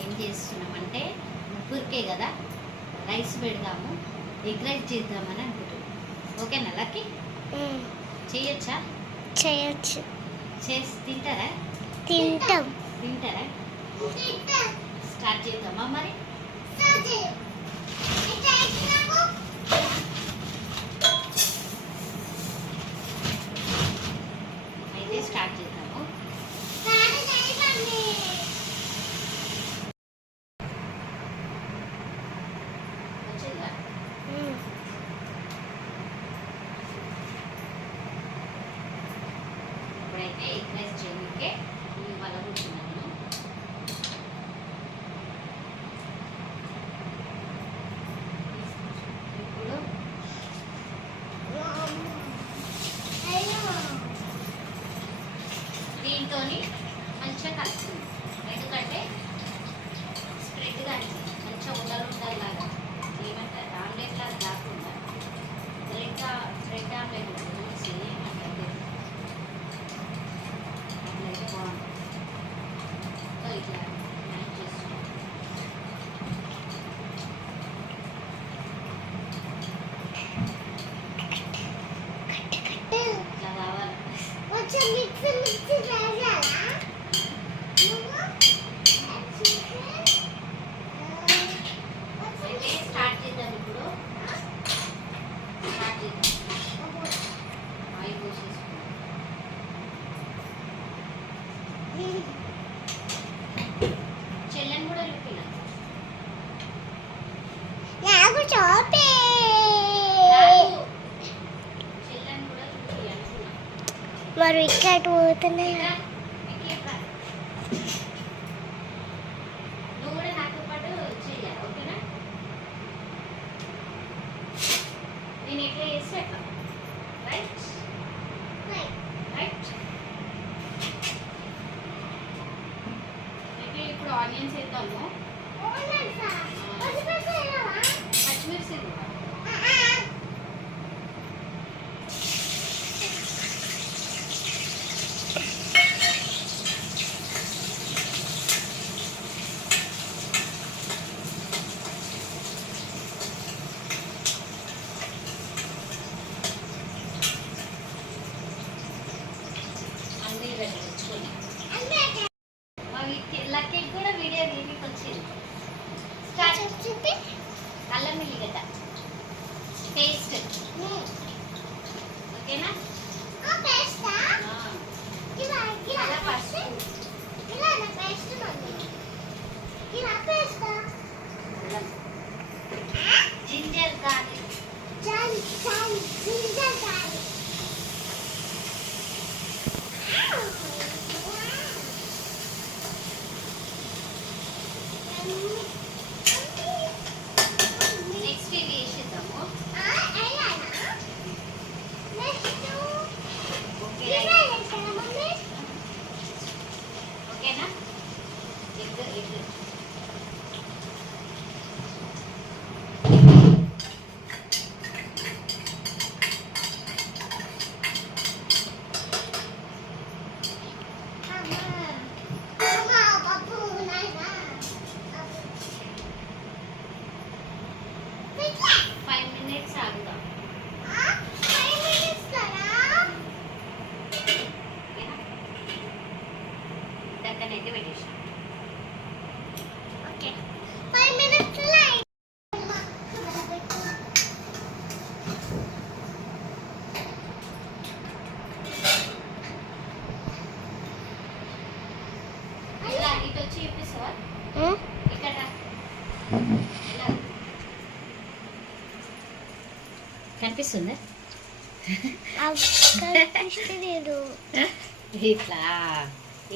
ఏం చేస్తున్నామంటే ముగ్గురికే కదా రైస్ పెడదాము, ఎగ్ రైస్ చేద్దామని అనుకుంటున్నాం. ఓకేనా లక్కీ? చేయొచ్చా? చేయొచ్చు. చేసి తింటారా? తింటారా? స్టార్ట్ చేద్దామా మరి? అయితే స్టార్ట్ చేద్దాము. వచ్చిందా? ఇప్పుడైతే ఎగ్ రైస్ చేయడానికే ఇవాళ కూర్చున్నాను. ఇప్పుడు దీంతో మంచిగా కలుస్తుంది, ఎందుకంటే స్ప్రెడ్ కానీ మంచిగా ఉండలాగా ఏమంటారు ఆమ్లెట్ లాగా కాకుండా బ్రెడ్ ఆమ్లెట్ ఉంటుంది సేమ్ అట్లయితే బాగుంటుంది. సో ఇట్లా మ్యాచ్ చేస్తున్నాం. ఇట్లా కావాలి. అయితే స్టార్ట్ చేద్దాం. ఇప్పుడు స్టార్ట్ చేద్దాం. ఆయిల్ పోసేసుకుందాం. చెల్లెని కూడా చూపినా చెల్లెని కూడా చూపి అనుకున్నా. మరి ఇక్కడ పోతున్నాయి. నువ్వు కూడా నాతో పాటు చెయ్యాలి. ఓకేనా? నేను ఎట్లా చేస్తే అట్లా. Right right. అయితే ఇప్పుడు ఆనియన్స్ వేద్దాము. పచ్చిమిర్చి కూడా. అన్నీ రెడీ తెచ్చుకుని లక్కీ కూడా వీడియో రివ్యూకి వచ్చింది. అల్లం వెల్లిగడ్డ పేస్ట్. ఓకేనా? అలా పసుపు, జింజర్ గార్లిక్, నెక్స్ట్ ఇది వేసేద్దాము. ఓకేనా? ఎగ్ అయితే పెట్టేసాం. ఇలా ఇటు వచ్చి చూపిస్తావా? ఇక్కడ కనిపిస్తుందా? ఇట్లా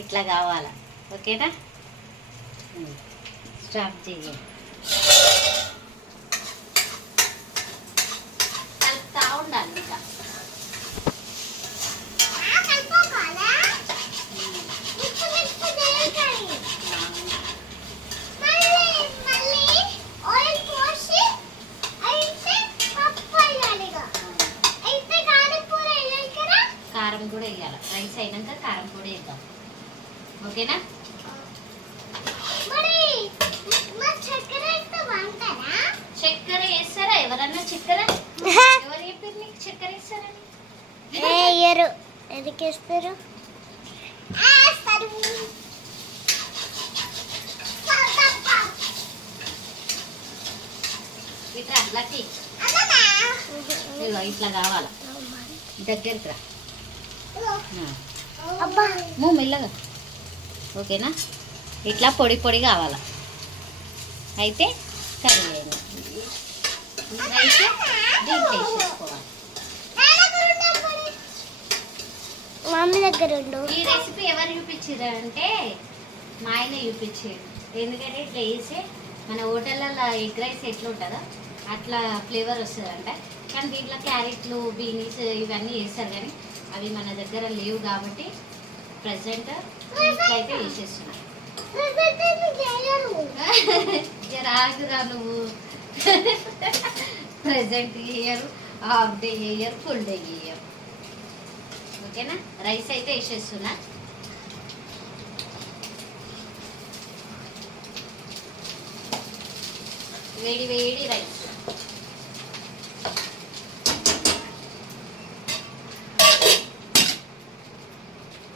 ఇట్లా కావాలా? ఓకేనా? స్టాప్ చేయండి. కలుపుతా ఉండాలి. ఇంకా కారం కూడా వేయాలి. రైస్ అయినాక కారం కూడా వేద్దాం. ఓకేనా? చక్కెర వేస్తారా ఎవరన్నా చక్కెర? ఎవరు చెప్పారు నీకు చక్కెర వేస్తారని? వేయరు. ఎందుకు వేస్తారు? ఇట్లా లక్కీ ఇదిగో ఇట్లా కావాలా, దగ్గరికి రా. అబ్బా మెల్లగా. ఓకేనా? ఇట్లా పొడి పొడి కావాలా. అయితే కర్రీ అయింది. రైస్ దీంట్లో వేసేసుకోవాలి. మమ్మీ దగ్గర ఉండు. ఈ రెసిపీ ఎవరు చూపించారంటే మా ఆయన చూపించారు. ఎందుకంటే ఇట్లా వేసి మన హోటళ్ళల్లో ఎగ్ రైస్ ఎట్లా ఉంటుందో అట్లా ఫ్లేవర్ వస్తుందంట. కానీ దీంట్లో క్యారెట్లు, బీన్స్ ఇవన్నీ వేస్తారు, కానీ అవి మన దగ్గర లేవు కాబట్టి ప్రజెంట్ ఇట్లయితే వేసేస్తున్నా. రాగురా నువ్వు. ప్రజెంట్ వేయరు, హాఫ్ డే వేయరు, ఫుల్ డే వేయరు. ఓకేనా? రైస్ అయితే వేసేస్తున్నా. వేడి వేడి రైస్.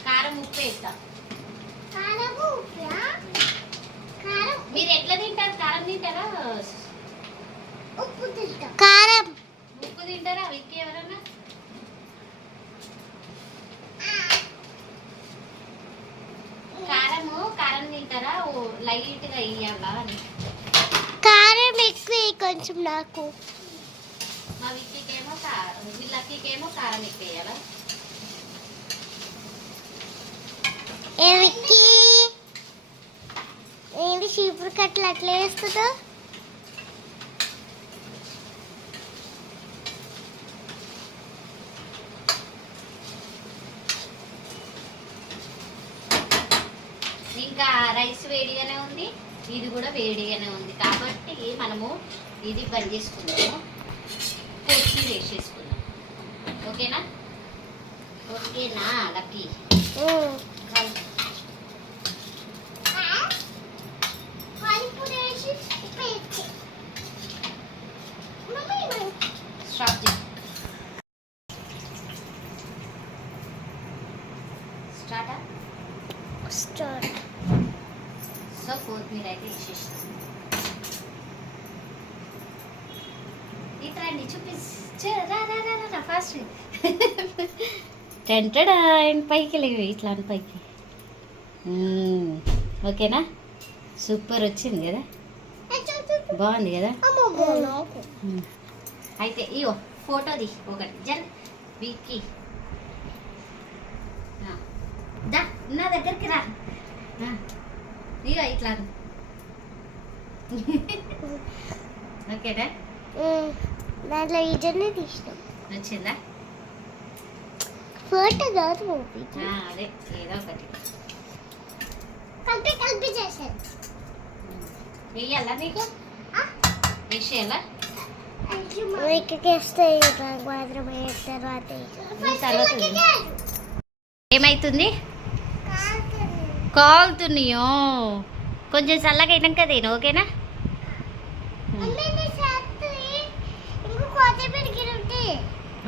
కారం ఉప్పు వేస్తా. మీరు ఎట్లా తింటారు? కారం తింటారా, కారం ఉప్పు తింటారా? విక్కి ఎవరన్నా కారం తింటారా? లైట్గా వేయాలా అని. కారం ఎక్కువ కొంచెం నాకు. మా విక్కీకేమో వీళ్ళకేమో కారం ఎక్కువ వేయాలా. విక్కీ ఏంటి చీపురు కట్టలు అట్లా వేస్తుందో? ఇంకా రైస్ వేడిగానే ఉంది, ఇది కూడా వేడిగానే ఉంది కాబట్టి మనము ఇది బంద్ చేసుకుందాము. కొత్తిమీర వేసేసుకుందాం. ఓకేనా? ఓకేనా లక్కీ? స్టాప్ చేయి. స్టార్టా? స్టార్ట్. సో కొత్తిమీర అయితే వేసేసాం. ఇట్రండి చూపించు ఫాస్ట్. టెంటడా పైకి లేవు ఇట్లా అని పైకి. ఓకేనా? సూపర్ వచ్చింది కదా, బాగుంది కదా. అయితే ఇగో ఫోటోది ఒకటి జర వీక్కి దా నా దగ్గరికి రా. ఇగో ఇట్లా ఓకేనా? దాంట్లో ఇజన్ని తీసినాం. వచ్చిందా ఫోటో? కాదు అదే ఏదో ఒకటి కలిపి చేశాను. వెయ్యాలా నీకు? వేసేయాలా? వేస్తే మాత్రమే తర్వాత ఏమైతుంది? కాలుతున్నాయో. కొంచెం చల్లగా అయినాక తిను. ఓకేనా?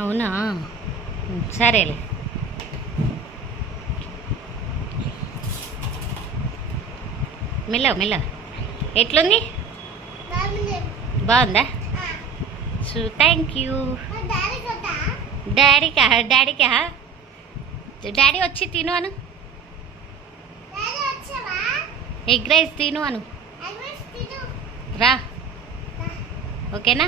అవునా? సరేలే. మెల్లగా మెల్లగా. ఎట్లుంది? బాగుందా? So thank you. డాడీకా? డాడీ వచ్చి తిను అను. ఎగ్ రైస్ తిను అను. రా. ఓకేనా?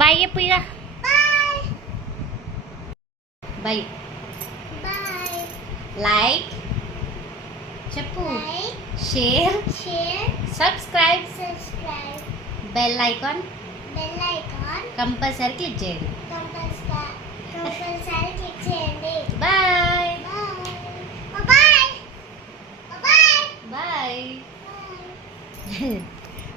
బాయ్ చెప్పు ఇక. బాయ్. లైక్ చెప్పు. Share, subscribe, bell icon compulsory click చేయండి. Bye bye.